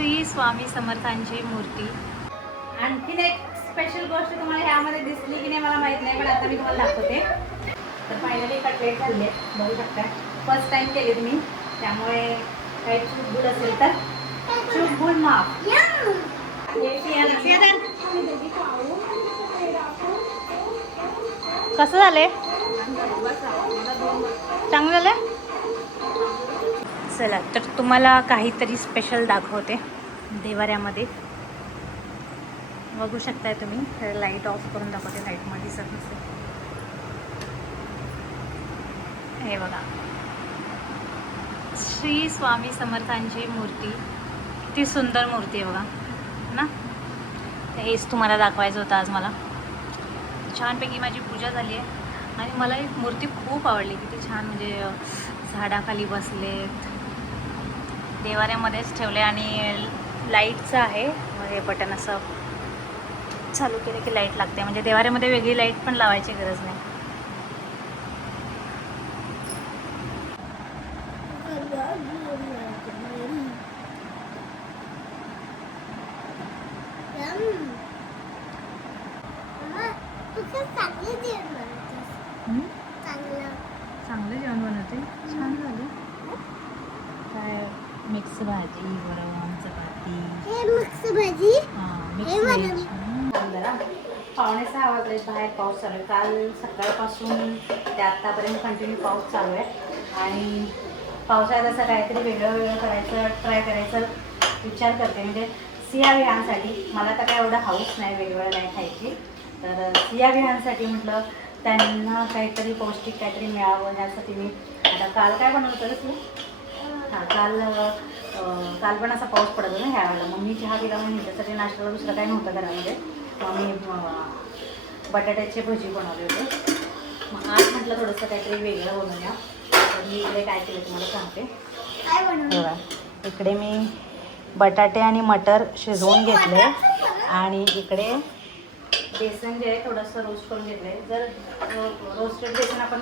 श्री स्वामी समर्थांची मूर्ती. आणखीन एक स्पेशल गोष्ट तुम्हाला ह्यामध्ये दिसली की नाही मला माहित नाही, पण आता मी तुम्हाला दाखवते. तर फायनली कटलेट झाले, बघू शकता. फर्स्ट टाइम केले तुम्ही, त्यामुळे काही चूक भूल असेल तर चूक भूल माफ. कसं झालंय? चांगलं झालंय. चला तर तुम्हाला काहीतरी स्पेशल दाखवते. देवाऱ्यामध्ये बघू शकताय तुम्ही. लाईट ऑफ करून दाखवते, लाईटमध्ये दिसत नसेल. हे बघा, श्री स्वामी समर्थांची मूर्ती. किती सुंदर मूर्ती आहे बघा ना. हेच तुम्हाला दाखवायचं होतं आज मला. छानपैकी माझी पूजा झाली आहे आणि मला एक मूर्ती खूप आवडली. किती छान, म्हणजे झाडाखाली बसलेत, देवाऱ्यामध्येच ठेवले आणि लाईटचं आहे. हे बटन असं चालू केलं की लाईट लागते, म्हणजे देवाऱ्यामध्ये वेगळी लाईट पण लावायची गरज नाही. चांगलं जेवण बनवते. छान झालं. काय मिक्स भाजी, वरण, चपाती. मिक्स भाजी. हां, मिक्स व्हेज. जरा 5:45 वाजले. बाहेर पाऊस चालू आहे. काल सकाळपासून ते आत्तापर्यंत कंटिन्यू पाऊस चालू आहे आणि पावसाळ्यात असं काहीतरी वेगळं करायचं, ट्राय करायचं विचार करते. म्हणजे सिया विहांसाठी मला तर काय एवढं हाऊस नाही वेगवेगळं नाही खायची. तर सिया विहांसाठी म्हटलं त्यांना काहीतरी पौष्टिक काहीतरी मिळावं यासाठी मी आता काल काय बनवतं तू. हां, काल पण असा पाऊस पडत होता ना ह्या वेळेला. मग मी चहा पिला म्हणून त्यासाठी नाश्त्याला दुसरं काही नव्हतं घरामध्ये. मग मी बटाट्याचे भजी बनवले होते. मग आज म्हटलं थोडंसं काहीतरी वेगळं बनवूया. तर मी इकडे काय केलं तुम्हाला सांगते. काय बनवलं? इकडे मी बटाटे आणि मटर शिजवून घेतले आणि इकडे बेसन जे आहे थोडंसं रोस्ट करून घेतलं आहे. जर रोस्टेड बेसन आपण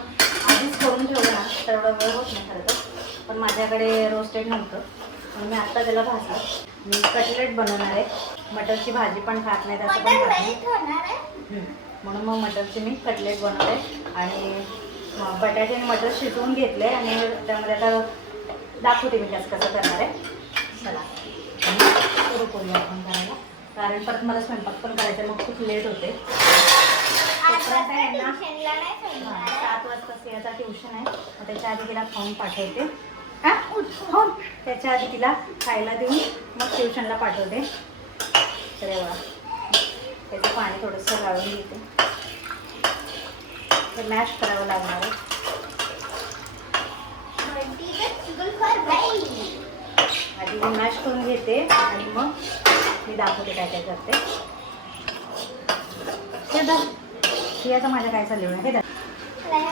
आधीच करून ठेवलं ना तर एवढा वेळ होत नाही खरं तर. पण माझ्याकडे रोस्टेड नव्हतं म्हणून मी आत्ता त्याला भाजलं. मी कटलेट बनवणार आहे. मटरची भाजी पण खात नाही, तसं पण खात नाही, म्हणून मग मटरचे मी कटलेट बनवले. आणि बटाटे आणि मटर शिजवून घेतले आणि त्यामध्ये आता दाखवते मी कसं कसं करणार आहे. चला सुरू करूया आपण करायला, कारण परत मला स्वयंपाक पण करायचा, मग खूप लेट होते. 7 वाजता सियाचा ट्युशन आहे. मग त्याच्या आधी तिला खाऊन पाठवते. त्याच्या आधी तिला खायला देऊन मग ट्युशनला पाठवते. तर बघा त्याचं पाणी थोडंसं गाळून घेते. ते मॅश करावं लागणार आहे. आधी मी मॅश करून घेते आणि मग मी दाखवते काय काय करते. हे दा सियाचं माझ्या काय चाललं आहे हे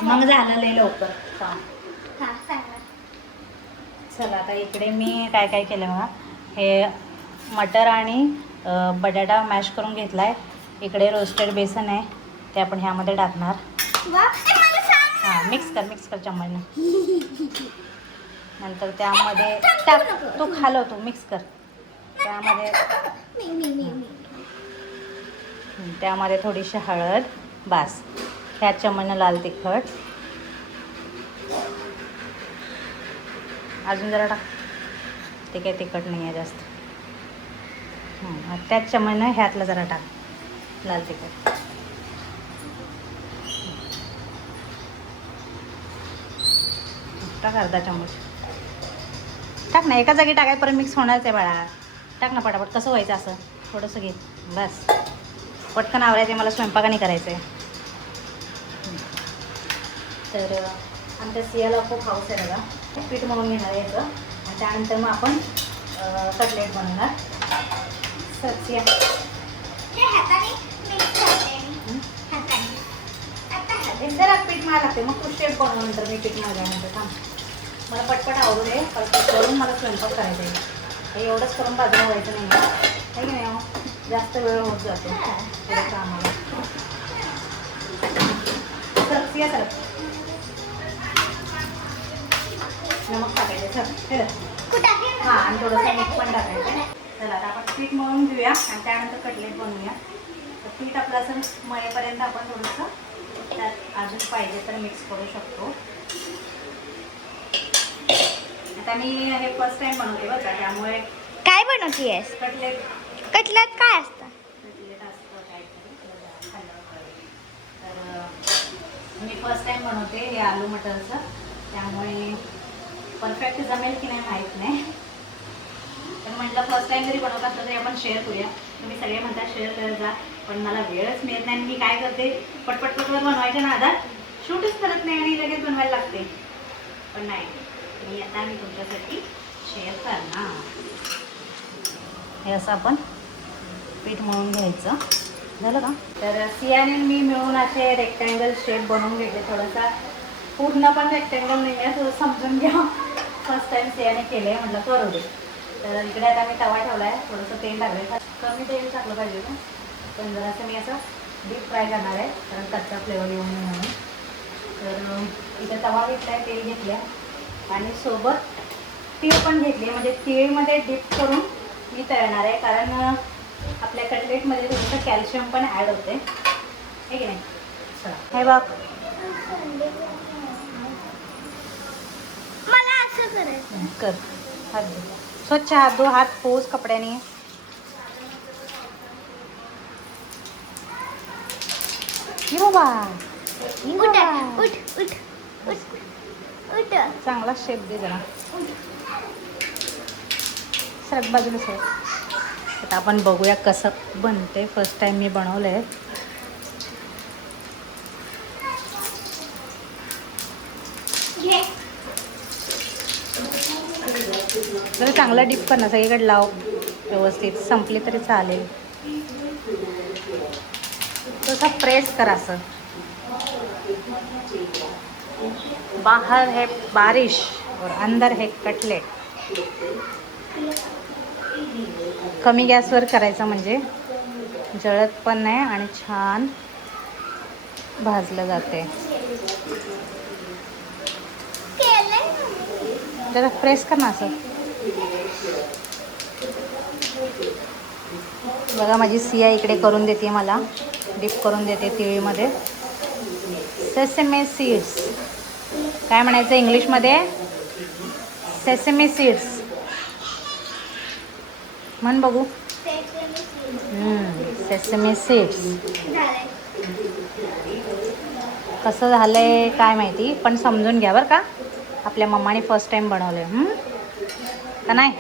मग झालं लय लवकर काम. चला आता इकडे मी काय काय केलं बघा. हे मटर आणि बटाटा मॅश करून घेतला आहे. इकडे रोस्टेड बेसन आहे ते आपण ह्यामध्ये टाकणार. हां, मिक्स कर चम्मचनं. नंतर त्यामध्ये टाक, तू खालो तू मिक्स कर. त्यामध्ये थोडीशी हळद बास. ह्या चमचनं लाल तिखट. अजून जरा टाक, ते काही तिखट नाही आहे जास्त. त्याच चमचनं ह्यातलं जरा टाक लाल तिखट. टाक अर्धा चम्मच टाक ना. एका जागी टाकायपर्यंत मिक्स होणारच आहे बाळा. टाक ना पटापट. कसं व्हायचं असं थोडंसं घे बस. पटकन आवरायचं आहे, मला स्वयंपाकाने करायचं आहे. तर आमच्या सियाला खूप हाऊस आहे बघा. पीठ मळून घेणार आहे याचं आणि त्यानंतर मग आपण कटलेट बनवणार. सर सिया जरा पीठ मारा लागते, मग तू स्टेप बनवल्यानंतर मी पीठ मारल्यानंतर थांब. मला पटपट आवडू दे, पटपट करून मला स्वयंपाक करायचा आहे. हे एवढंच करून बाजूला व्हायचं नाही आहे की नाही. जास्त वेळ होत जातो कामाला. सर सिया सर नमक टाकायचं सर. हां, आणि थोडंसं मीठ पण टाकायचं. चला आता आपण पीठ मळून घेऊया आणि त्यानंतर कटलेट बनवूया. तर पीठ आपलं असं मळेपर्यंत आपण थोडंसं त्यात अजून पाहिजे तर मिक्स करू शकतो. आता मी हे फर्स्ट टाइम बनवते बरं का, त्यामुळे काय बनवतीयस? कटलेट कटल्यात काय असतं? कटलेट असतं काहीतरी खाल्लं कळेल. तर मी फर्स्ट टाइम बनवते हे आलू मटरचं, त्यामुळे परफेक्ट जमेल की नाही माहीत नाही. पण म्हटलं फर्स्ट टाइम जरी बनवत असलं तरी आपण शेअर करूया. तुम्ही सगळे म्हणता शेअर करत जा, पण मला वेळच मिळत नाही. मी काय करते, पटपट बनवायच्या नादात शूटच करत नाही आणि लगेच बनवायला लागते. पण नाही, मी तुमच्यासाठी शेअर करणार. हे असं आपण पीठ मळून घ्यायचं. झालं का? तर सियाने मी मिळून असे रेक्टँगल शेप बनवून घेतले. थोडासा पूर्ण पण रेक्टँगल नाही आहे, थोडं समजून घ्या. फर्स्ट टाइम सियाने केले, म्हटलं करू दे. तर इकडे आता मी तवा ठेवला आहे, थोडंसं तेल टाकलं. कमी तेल टाकलं पाहिजे ना, पण जरासं मी असं डीप फ्राय करणार आहे, कारण कच्चा फ्लेवर येऊन नये म्हणून. तर इथं तवा घेतला आहे, तेल घेतलं आणि सोबत तीळ पण घेतली. म्हणजे तीळमध्ये डीप करून मी तळणार आहे, कारण आपल्या कटलेटमध्ये थोडंसं कॅल्शियम पण ॲड होते, हे की नाही. चला हे बघ, मला असं करायचं. कर. हात धु, स्वच्छ हात धु, हात पोस कपड्याने. ही बाबा, ही उठ बाबा. उठ उठ उठ उठ. चांगला शेप दे जरा. सरक बाजूला सर. आता आपण बघूया कसं बनते. फर्स्ट टाइम मी बनवलं आहे. घे. जरा चांगला डीप कर ना, सगळीकडे लाव व्यवस्थित. संपली तरी चालेल. तसं प्रेस कर असं. बाहर है बारिश और अंदर है कटलेट. कमी गॅसवर करायचं म्हणजे जळत पण नाही आणि छान भाजलं जाते. जरा प्रेस कर ना असं. बघा माझी सिया इकडे करून देते, मला डीप करून देते तिळीमध्ये. सेसमे सीड्स काय म्हणायचं इंग्लिशमध्ये? सेसमे सीड्स म्हण बघू. Sesame seeds. कसं झालंय काय माहिती, पण समजून घ्या बरं का. आपल्या मम्माने फर्स्ट टाइम बनवलं का नाही.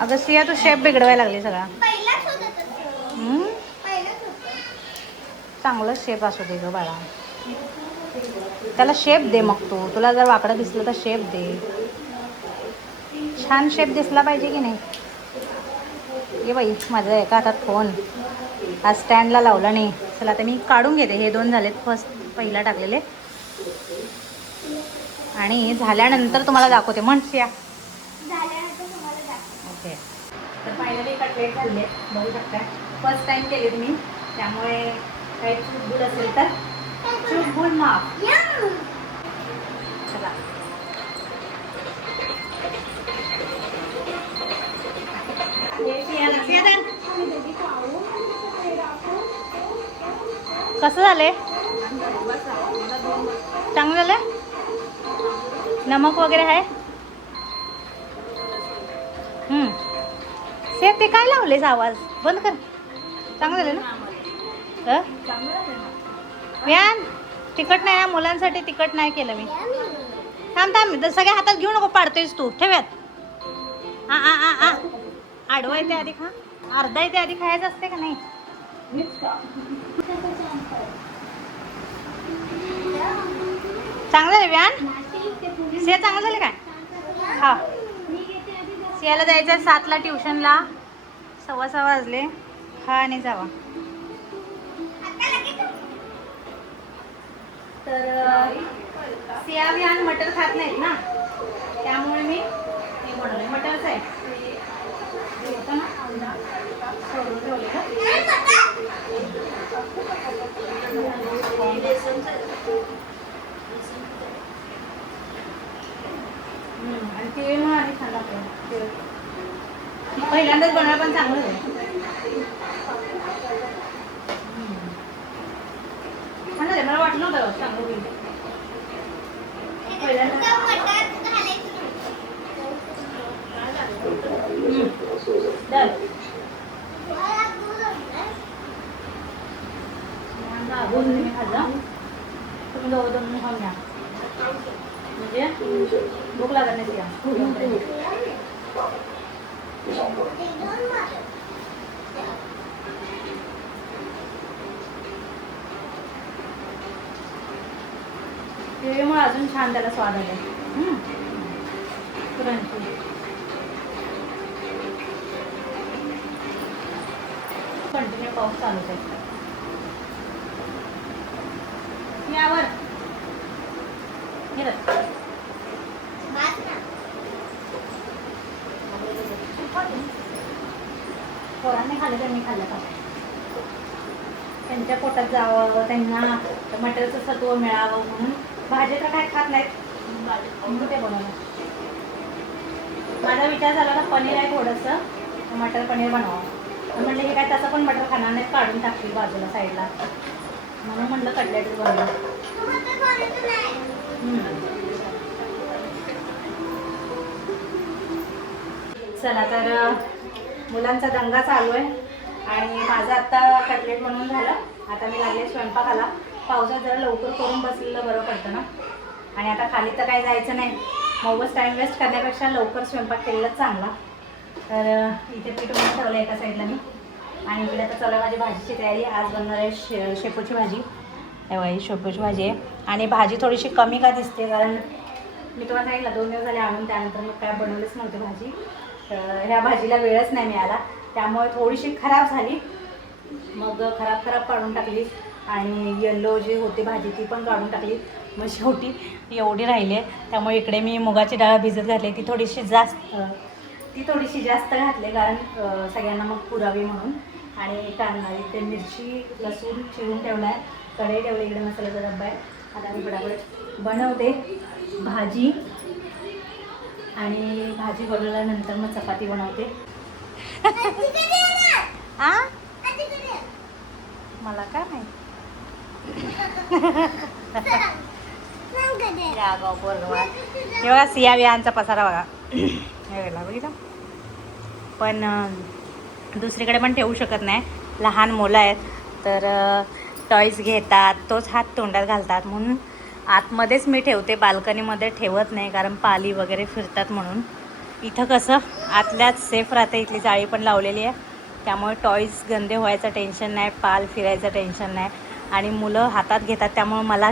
अगं सिया तू शेप बिघडवायला लागली सगळा. चांगलं शेप असू दे ग बाळा, त्याला शेप दे. मग तुला जर वाकडं दिसलं तर शेप दे. छान शेप दिसला पाहिजे की नाही. ये बाई, माझा एका हातात फोन, हा स्टँडला लावला नाही. चला आता मी काढून घेते. हे 2 झालेत, पहिला टाकलेले, आणि झाल्यानंतर तुम्हाला दाखवते. म्हणसिया ओके. तर फायनली कटलेट झाले, बघू शकता. फर्स्ट टाइम केले तुम्ही, त्यामुळे काही चूकभूल असेल तर चूकभूल माफ. चला कसं झालंय? चांगलं झालं? नमक वगैरे आहे? से ते काय लावलेस आवाज बंद कर. चांगलं झालं ना? व्यान तिखट नाही, मुलांसाठी तिखट नाही केलं मी. थांब थांब, सगळ्या हातात घेऊ नको, पाडतोयस तू. ठेव्यात आडवं येते आधी खा, अर्धा येते आधी खायचं असते का नाही. चांगलं झालं व्यान? सिया चांगलं झालं काय? हा, सियाला जायचं आहे 7ला ट्युशनला. 6:15 वाजले. खा आणि जावा. तर सिया व्यान मटर खात नाहीत ना, त्यामुळे मी हे बनवलं. मटरच आहे होतं ना, सोडून ठेवलेलं. आणि ते मग आणि खाल्ला. पहिल्यांदाच बनवायला पण चांगलं आहे. मला वाटलं होतं चांगलं होईल पहिल्यांदा. तुम्ही खाल्ला तुम्ही दोघं दोन खाऊन घ्या म्हणजे भूक लागत नाही तिला. त्यामुळे अजून छान त्याला स्वाद आलाय. कंटिन्यू पाऊस चालूच आहे. यावर पोरांनी खाल्लं त्यांनी खाल्लं का त्यांच्या पोटात जावं, त्यांना मटरचं सत्व मिळावं म्हणून. भाजी तर काय खात नाहीत म्हणून ते बनवलं. माझा विचार झाला ना पनीर आहे थोडंसं मटर पनीर बनवावं. म्हणलं हे काय तसं पण मटर खाणार नाही, काढून टाकतील बाजूला साईडला, म्हणून म्हणलं कटलेटच बनवलं. चला तर मुलांचा दंगा चालू आहे आणि माझं आत्ता कटलेट बनवून झालं. आता मी लागले स्वयंपाकाला. पावसात जरा लवकर करून बसलेलं बरं पडतं ना. आणि आता खाली तर काही जायचं नाही, मगच टाईम वेस्ट करण्यापेक्षा लवकर स्वयंपाक केलेलाच चांगला. तर इथे पीठ बनवून ठेवलं एका साईडला मी. आणि इकडे आता चला माझी भाजीची तयारी. आज बनणार आहे शेपूची भाजी. तेव्हा ही शेपूची भाजी आहे. आणि भाजी थोडीशी कमी का दिसते कारण मी तुम्हाला सांगितलं 2 दिवस झाले आणून, त्यानंतर मग काय बनवलीच नव्हती भाजी. ह्या भाजीला वेळच नाही मिळाला, त्यामुळे थोडीशी खराब झाली. मग खराब काढून टाकली आणि येल्लो जी होती भाजी ती पण काढून टाकली. मग शेवटी एवढी राहिली आहे, त्यामुळे इकडे मी मुगाची डाळ भिजत घातली. ती थोडीशी जास्त घातली कारण सगळ्यांना मग पुरावी म्हणून. आणि कांदा इथे मिरची लसूण चिरून ठेवला आहे. कढई ठेवली, इकडे मसाल्याचा डब्बा आहे. आता मी फटाफट बनवते भाजी आणि भाजी बनवल्यानंतर मग चपाती बनवते. मला काय माहिती हे बघा सिया बियांचा पसारा बघा बघितलं. पण दुसरीकडे पण ठेवू शकत नाही, लहान मुलं आहेत तर टॉईज घेतात, तोच हात तोंडात घालतात, म्हणून आतमध्येच मी ठेवते, बाल्कनीमध्ये ठेवत नाही कारण पाली वगैरे फिरतात म्हणून. इथं कसं आतल्यात सेफ राहते, इथली जाळी पण लावलेली आहे, त्यामुळे टॉईज गंदे व्हायचं टेन्शन नाही, पाल फिरायचं टेन्शन नाही. आणि मुलं हातात घेतात, त्यामुळे मला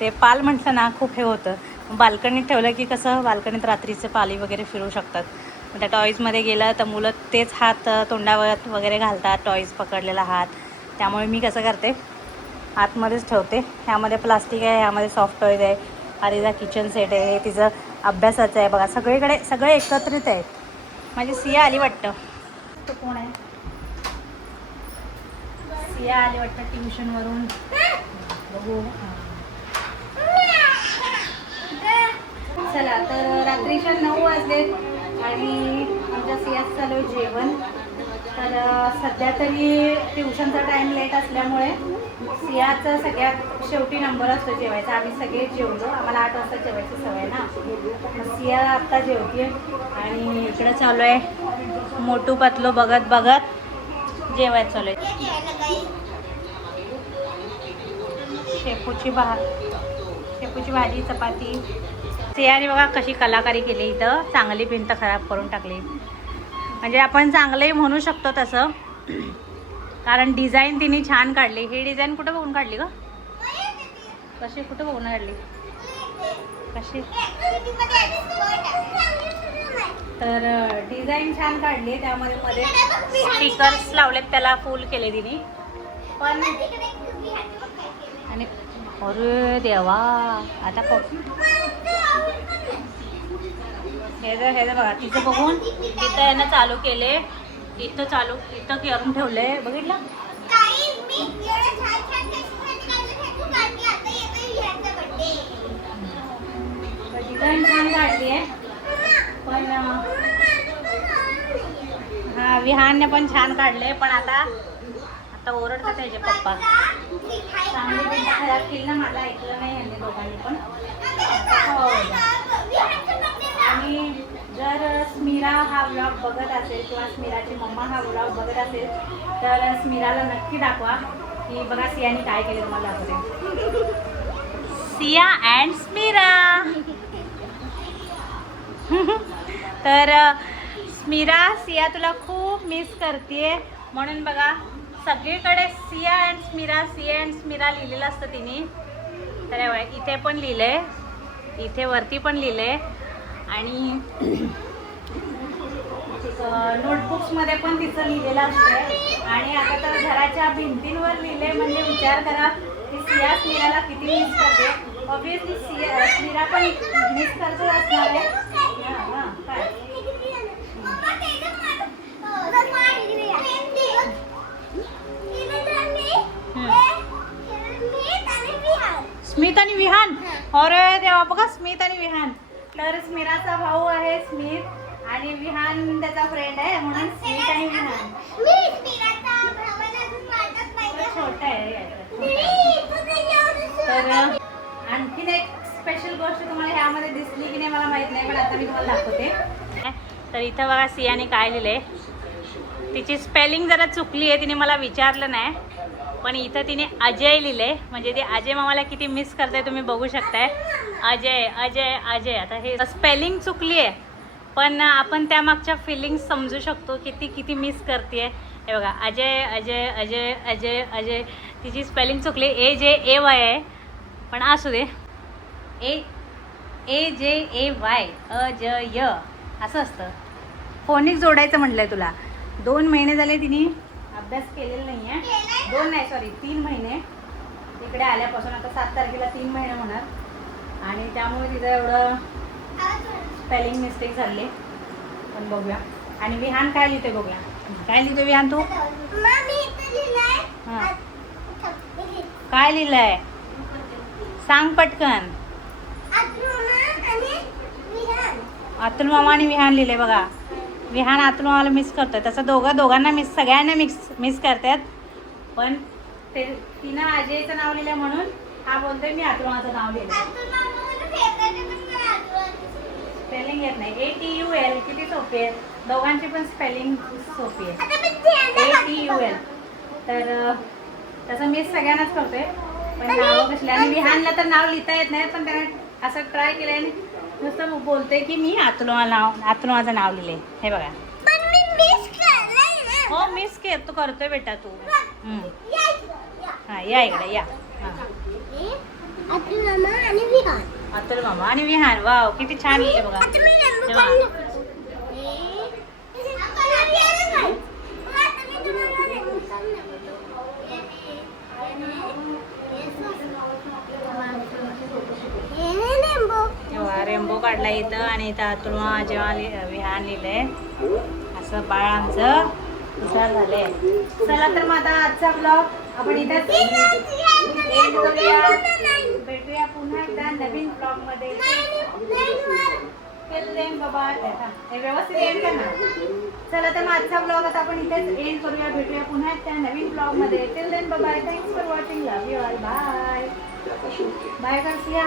ते पाल म्हटलं ना खूप हे होतं. बाल्कनीत ठेवलं की कसं बाल्कनीत रात्रीचे पाली वगैरे फिरू शकतात. त्या टॉईजमध्ये गेलं तर मुलं तेच हात तोंडावर वगैरे घालतात, टॉईज पकडलेला हात. त्यामुळे मी कसं करते आतमध्येच ठेवते. ह्यामध्ये प्लास्टिक आहे, ह्यामध्ये सॉफ्ट टॉईज आहे, हा तिचा किचन सेट आहे, हे तिचं अभ्यासाचं आहे. बघा सगळीकडे सगळे एकत्रित आहेत. माझी सिया आली वाटतं. तो कोण आहे? सिया आली वाटतं ट्युशनवरून. बघू. चला तर रात्रीच्या 9 वाजले आणि आमच्या सियाचं चालू आहे जेवण. तर सध्या तरी ट्युशनचा टाईम लेट असल्यामुळे सियाचा सगळ्यात शेवटी नंबर असतो जेवायचा. आम्ही सगळे जेवलो, आम्हाला 8 वाजता जेवायची सवय ना. मग सिया आत्ता जेवते आणि इकडं चालू आहे मोटू पतलू बघत बघत जेवायचं चालू आहे. शेपूची भाजी चपाती. सियाने बघा कशी कलाकारी केली इथं, चांगली भिंत खराब करून टाकली. म्हणजे आपण चांगलंही म्हणू शकतो तसं, कारण डिझाईन तिने छान काढली. ही डिझाईन कुठं बघून काढली का? कशी कुठं बघून काढली कशी? तर डिझाईन छान काढली, त्यामध्ये मध्ये स्टिकर्स लावलेत, त्याला फुल केले तिने. पण आणि अरे देवा, आता हे बघा तिचं बघून इथं यानं चालू केले, इथं करून ठेवले. बघितलं डिझाईन छान काढली आहे. पण विहानने पण छान काढले, पण आता ओरडतात त्याचे पप्पा. चांगली पेंट खराब केली ना, मला ऐकलं नाही यांनी दोघांनी पण. आणि जर स्मिरा हा व्लॉग बघत असेल किंवा स्मिराची मम्मा हा व्लॉग बघत असेल तर स्मिराला नक्की दाखवा की बघा सियाने काय केलं, तुम्हाला दाखवते. सिया अँड स्मिरा. तर स्मिरा, सिया तुला खूप मिस करते, म्हणून बघा सगळीकडे सिया अँड स्मिरा लिहिलेलं असतं तिने. तर हे बघा, इथे पण लिहिलंय, इथे वरती पण लिहिलंय, आणि नोटबुक्समध्ये पण तिचं लिहिलेलं असतं. आणि आता तर घराच्या भिंतींवर लिहिले, म्हणजे विचार करा की सिया स्मिराला किती मिस करते. ऑब्विसली स्मिरा पण मिस करतच असणार आहे. हां, काय स्मित आणि विहान. अरे देवा, बघा स्मित आणि विहान. तर स्मिराचा भाऊ आहे स्मित आणि विहान त्याचा फ्रेंड आहे, म्हणून स्मित आणि विहान. छोटा आहे. तर आणखीन एक स्पेशल गोष्ट तुम्हाला ह्यामध्ये दिसली की नाही मला माहित नाही, पण आता मी तुम्हाला दाखवते. तर इथं बघा सियाने काय लिहिलंय. तिची स्पेलिंग जरा चुकली आहे, तिने मला विचारलं नाही, पण इथं तिने अजय लिहिलंय. म्हणजे ते अजय मामाला किती मिस करते तुम्ही बघू शकताय. अजय अजय अजय. आता हे स्पेलिंग चुकली आहे, पण आपण त्यामागच्या फिलिंग्स समजू शकतो की ती किती मिस करते. हे बघा, अजय अजय अजय अजय अजय. तिची स्पेलिंग चुकली, AJAY आहे, पण असू दे. AJAY अजय असं असतं. फोनिक जोडायचं म्हटलंय तुला. 2 महिने झाले तिने अभ्यास केलेला नाही आहे. 2 नाही, सॉरी 3 महिने. इकडे आल्यापासून आता 7 तारखेला 3 महिने होणार, आणि त्यामुळे तिचं एवढं स्पेलिंग मिस्टेक झाले. पण बघूया. आणि विहान काय लिहिते बघूया. काय लिहिते विहान तू? हां, काय लिहिलंय सांग पटकन. अतुल मामा आणि विहान लिहिले बघा. विहान अतुल मामाला मिस करतोय, तसं दोघांना सगळ्यांना मिस करतात. पण ते तिनं अजयचं नाव लिहिलं म्हणून हा बोलतोय मी अतुल मामाचं नाव लिहिलं. स्पेलिंग येत नाही. ATUL किती सोपी आहे, दोघांची पण स्पेलिंग सोपी आहे. ATUL. तर तसं मिस सगळ्यांनाच करतोय, पण नाव कसले. आणि विहानला तर नाव लिहिता येत नाही, पण त्याने असं ट्राय केलं आणि नुसतं बोलतोय की मी अतुल माझं नाव लिहिले. हे बघा. हो मिस तू करतोय बेटा तू. हां, या इकडे या. अतुल मामा आणि विहान. वाव, किती छान लिहिले बघा. रेम्बो काढला इथं, आणि इथं अतुल मामा जेव्हा विहान लिहिलंय. असं बाळ आमचं हुशार झाले. चला तर मग आता आजचा ब्लॉग आपण इथं एंड करूया. भेटूया पुन्हा एकदा नवीन ब्लॉग मध्ये. हे व्यवस्थित एंड कर ना. चला तर मग आजचा ब्लॉग आता आपण इथेच एंड करूया. भेटूया पुन्हा एकदा नवीन ब्लॉग मध्ये. Till then bye. Thanks for watching. Love you all. Bye bye. कर सिया.